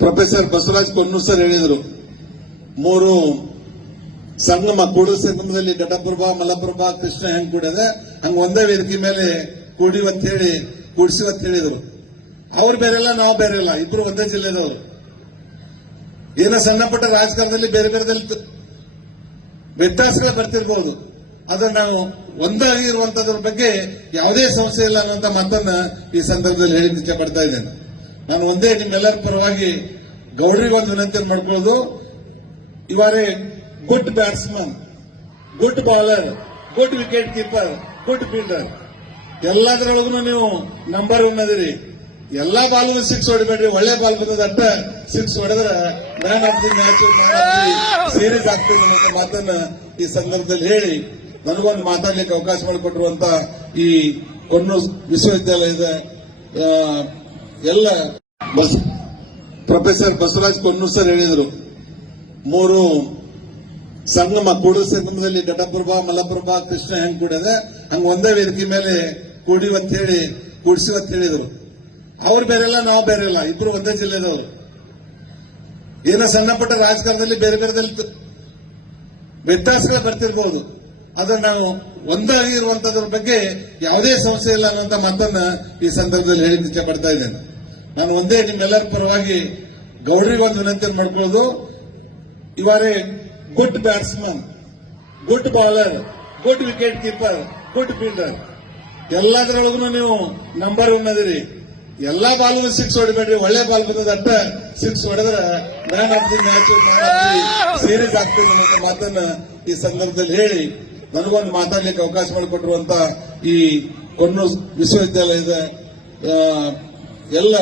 Professor Basavaraj Konnur sir ಹೇಳಿದರು, ಮೂರು ಸಂಗಮ ಕೂಡಲ ಸಂಗಮದಲ್ಲಿ ಘಟಪ್ರಭಾ, ಮಲಪ್ರಭಾ, ಕೃಷ್ಣ ಹೆಂಗ್ ಕೂಡದೆ ಹಂಗ ಒಂದೇ ವೇದಿಕೆ ಮೇಲೆ ಕೂಡಿವತ್ ಹೇಳಿ ಕೂಡಿಸಿವತ್ ಹೇಳಿದರು. ಅವ್ರು ಬೇರೆಲ್ಲ, ನಾವು ಬೇರೆಲ್ಲ, ಇಬ್ರು ಒಂದೇ ಜಿಲ್ಲೆದವರು. ಏನೋ ಸಣ್ಣ ಪುಟ್ಟ ರಾಜಕಾರಣದಲ್ಲಿ ಬೇರೆ ಬೇರೆದಲ್ಲಿ ವ್ಯತ್ಯಾಸಗಳು ಬರ್ತಿರ್ಬೋದು, ಆದ್ರೆ ನಾವು ಒಂದಾಗಿರುವಂತದ್ರ ಬಗ್ಗೆ ಯಾವುದೇ ಸಮಸ್ಯೆ ಇಲ್ಲ ಅನ್ನುವಂತ ಮಾತನ್ನ ಈ ಸಂದರ್ಭದಲ್ಲಿ ಹೇಳಿ ಇಚ್ಛೆ ಪಡ್ತಾ ಇದ್ದೇನೆ. ನಾನು ಒಂದೇ ನಿಮ್ಮೆಲ್ಲರ ಪರವಾಗಿ ಗೌಡ್ರಿಗೆ ಒಂದು ವಿನಂತಿ ಮಾಡ್ಕೊಳ್ಳೋದು, ಇವರೇ good batsman, good bowler, good wicket keeper, good fielder. ಎಲ್ಲದರೊಳಗೂ ನೀವು ನಂಬರ್ 1 ಅದಿರಿ. ಎಲ್ಲಾ ಬಾಲ್ಗೂ 6 ಹೊಡಿಬೇಡ್ರಿ, ಒಳ್ಳೆ ಬಾಲ್ ಬಂದದಟ್ಟ 6 ಹೊಡೆದ್ರೆ man of the match, man of the series ಆಗ್ತದೆ ಅನ್ನೋ ಮಾತನ್ನ ಈ ಸಂದರ್ಭದಲ್ಲಿ ಹೇಳಿ ನನಗೊಂದು ಮಾತಾಡ್ಲಿಕ್ಕೆ ಅವಕಾಶ ಮಾಡಿಕೊಟ್ಟಿರುವಂತ ಈ ಕೊನ್ನೂರು ವಿಶ್ವವಿದ್ಯಾಲಯದ ಎಲ್ಲ ಪ್ರೊಫೆಸರ್ ಬಸವರಾಜ್ ಕೊನ್ನೂರ್ ಸರ್ ಹೇಳಿದರು, ಮೂರು ಸಂಗಮ ಕೂಡಲ ಸಂಗಮದಲ್ಲಿ ಘಟಪ್ರಭಾ, ಮಲಪ್ರಭಾ, ಕೃಷ್ಣ ಹೆಂಗ್ ಕೂಡದೆ ಹಂಗ ಒಂದೇ ವೇದಿಕೆ ಮೇಲೆ ಕೂಡಿವತ್ ಹೇಳಿ ಕೂಡಿಸಿವತ್ ಹೇಳಿದರು. ಅವ್ರು ಬೇರೆಲ್ಲ, ನಾವು ಬೇರೆಲ್ಲ, ಇಬ್ರು ಒಂದೇ ಜಿಲ್ಲೆದವರು. ಏನೋ ಸಣ್ಣ ಪುಟ್ಟ ರಾಜಕಾರಣದಲ್ಲಿ ಬೇರೆ ಬೇರೆದಲ್ಲಿ ವ್ಯತ್ಯಾಸಗಳು ಬರ್ತಿರ್ಬೋದು, ಆದ್ರೆ ನಾವು ಒಂದಾಗಿರುವಂತದ್ರ ಬಗ್ಗೆ ಯಾವುದೇ ಸಮಸ್ಯೆ ಇಲ್ಲ ಅನ್ನುವಂತ ಮಾತನ್ನ ಈ ಸಂದರ್ಭದಲ್ಲಿ ಹೇಳಿ ಇಚ್ಛೆ ಪಡ್ತಾ ಇದ್ದೇನೆ. ನಾನು ಒಂದೇ ನಿಮ್ಮೆಲ್ಲರ ಪರವಾಗಿ ಗೌಡ್ರಿಗೆ ಒಂದು ವಿನಂತಿ ಮಾಡ್ಕೊಳ್ಳೋದು, ಇವರೇ good batsman, good bowler, good wicket keeper, good fielder. ಎಲ್ಲದರೊಳಗೂ ನೀವು ನಂಬರ್ 1 ಅದಿರಿ. ಎಲ್ಲಾ ಬಾಲ್ಗೂ 6 ಹೊಡಿಬೇಡ್ರಿ, ಒಳ್ಳೆ ಬಾಲ್ ಬಂದದಟ್ಟ 6 ಹೊಡೆದ್ರೆ man of the match, man of the series ಆಗ್ತದೆ ಅನ್ನೋ ಮಾತನ್ನ ಈ ಸಂದರ್ಭದಲ್ಲಿ ಹೇಳಿ ನನಗೊಂದು ಮಾತಾಡ್ಲಿಕ್ಕೆ ಅವಕಾಶ ಮಾಡಿಕೊಟ್ಟಿರುವಂತ ಈ ಕೊನ್ನೂರು ವಿಶ್ವವಿದ್ಯಾಲಯದ ಎಲ್ಲ